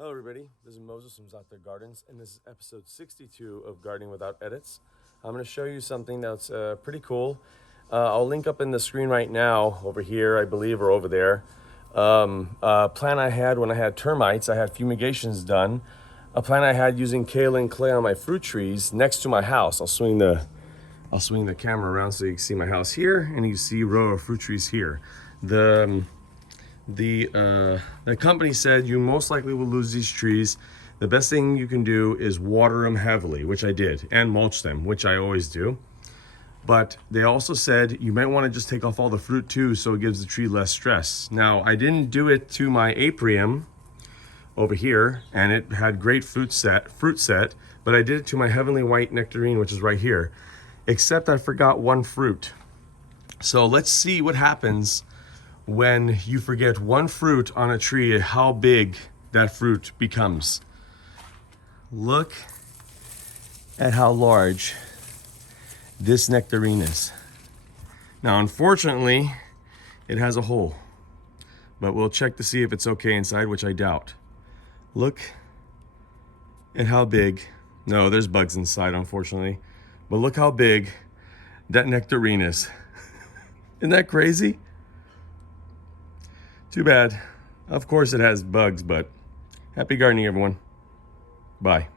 Hello everybody, this is Moses from ZAATARGARDENS Gardens, and this is episode 62 of Gardening Without Edits. I'm going to show you something that's pretty cool. I'll link up in the screen right now, over here I believe, or over there. A plant I had when I had termites. I had fumigations done. A plant I had using kaolin clay on my fruit trees next to my house. I'll swing the camera around so you can see my house here, and you can see a row of fruit trees here. The company said you most likely will lose these trees. The best thing you can do is water them heavily, which I did, and mulch them, which I always do. But they also said you might want to just take off all the fruit too, so it gives the tree less stress. Now, I didn't do it to my apiarium over here, and it had great fruit set, but I did it to my heavenly white nectarine, which is right here, except I forgot one fruit. So let's see what happens when you forget one fruit on a tree, how big that fruit becomes. Look at how large this nectarine is. Now, unfortunately, it has a hole, but we'll check to see if it's okay inside, which I doubt. Look at how big, no, there's bugs inside, unfortunately, but look how big that nectarine is. Isn't that crazy? Too bad. Of course it has bugs, but happy gardening, everyone. Bye.